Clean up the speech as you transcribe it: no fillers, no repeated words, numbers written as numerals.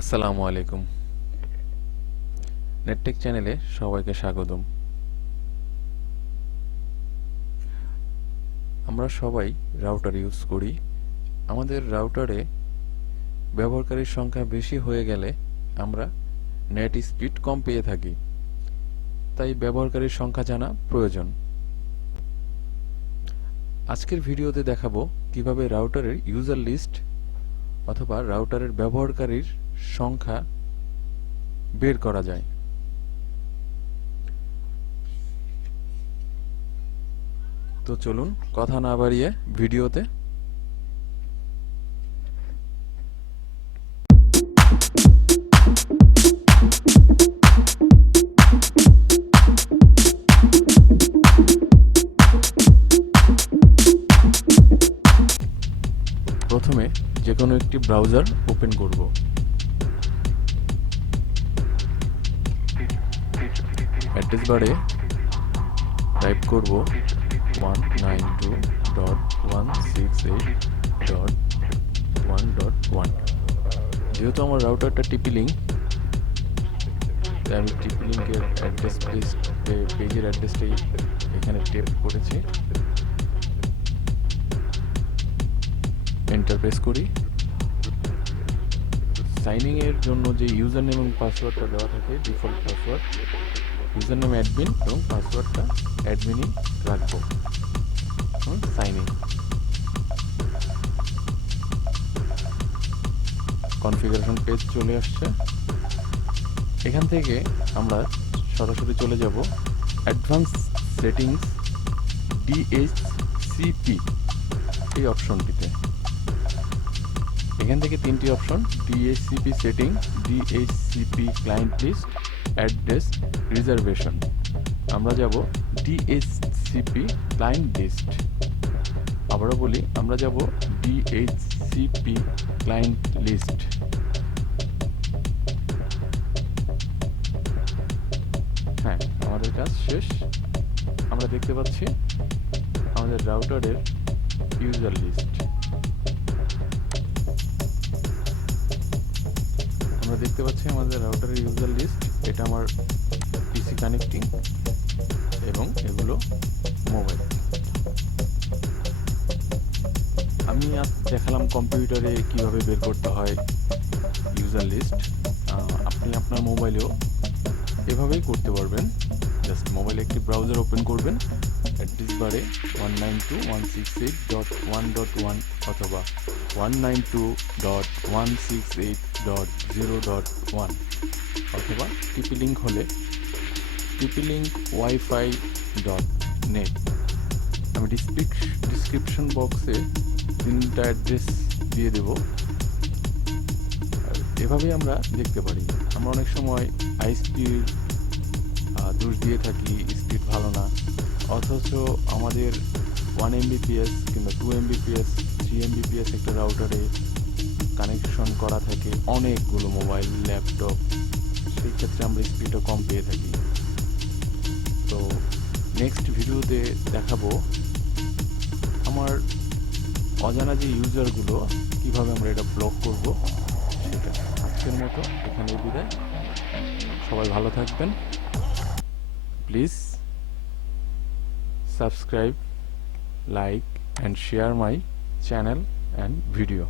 আসসালামু আলাইকুম। নেটটেক চ্যানেলে সবাইকে স্বাগতম। আমরা সবাই রাউটার ইউজ করি। আমাদের রাউটারে ব্যবহারকারীর সংখ্যা বেশি হয়ে গেলে আমরা নেট স্পিড কম পেয়ে থাকি। তাই ব্যবহারকারীর সংখ্যা জানা প্রয়োজন। আজকের ভিডিওতে দেখাবো কিভাবে রাউটারের ইউজার লিস্ট অথবা রাউটারের ব্যবহারকারীর সংখ্যা বের করা যায়। তো চলুন কথা না বাড়িয়ে ভিডিওতে। প্রথমে যে কোনো একটি ব্রাউজার ওপেন করব। অ্যাড্রেস বারে টাইপ করব 192.168.1.1। যেহেতু আমার রাউটারটা টিপি লিঙ্ক, তাই আমি টিপি লিঙ্কের অ্যাড্রেস পেজের অ্যাড্রেসটাই এখানে টেপ করেছি। এন্টার প্রেস করি। সাইনিং এর জন্য যে ইউজার নেম এবং পাসওয়ার্ডটা দেওয়া থাকে, default password, user name admin এবং পাসওয়ার্ডটা অ্যাডমিনই রাখবো। সাইনিং কনফিগারেশন পেজ চলে আসছে। এখান থেকে আমরা সরাসরি চলে যাব অ্যাডভান্স সেটিংস ডিএইচসিপি এই অপশনটিতে। এখান থেকে তিনটি option, DHCP setting, DHCP client list, address reservation. আমরা যাব ডিএইচসিপি ক্লায়েন্ট লিস্ট। আবারও বলি, আমরা যাব ডিএইচসিপি ক্লায়েন্ট লিস্ট। হ্যাঁ, আমাদের কাজ শেষ। আমরা দেখতে পাচ্ছি আমাদের রাউটারের ইউজার লিস্ট। আমরা দেখতে পাচ্ছি আমাদের রাউটারের ইউজার লিস্ট। এটা আমার পিসি কানেক্টিং এবং এগুলো মোবাইল। আমি দেখালাম কম্পিউটারে কিভাবে বের করতে হয় ইউজার লিস্ট। আপনি আপনার মোবাইলেও এভাবেই করতে পারবেন। জাস্ট মোবাইলে একটি ব্রাউজার ওপেন করবেন, অ্যাড্রেস বারে 192.168.1.1 অথবা 192.168.0.1 অথবা টিপি লিঙ্ক হলে TP-Link-Wi-Fi.net। আমি ডিসক্রিপশন বক্সে তিনটা অ্যাড্রেস দিয়ে দেব। এভাবেই আমরা দেখতে পারি। আমরা অনেক সময় আইএসপির দোষ দিয়ে থাকি, স্পিড ভালো না, অথচ আমাদের 1 Mbps কিংবা 2 Mbps 3 Mbps একটা রাউটারে কানেকশন করা থাকে অনেকগুলো মোবাইল, ল্যাপটপ। সেই ক্ষেত্রে আমরা স্পিডও কম পেয়ে থাকি। তো নেক্সট ভিডিওতে দেখাবো আমার অজানা যে ইউজারগুলো কিভাবে আমরা এটা ব্লক করব সেটা। আজকের মতো এখানেই বিদায়। সবাই ভালো থাকবেন। Please subscribe, like and share my channel and video.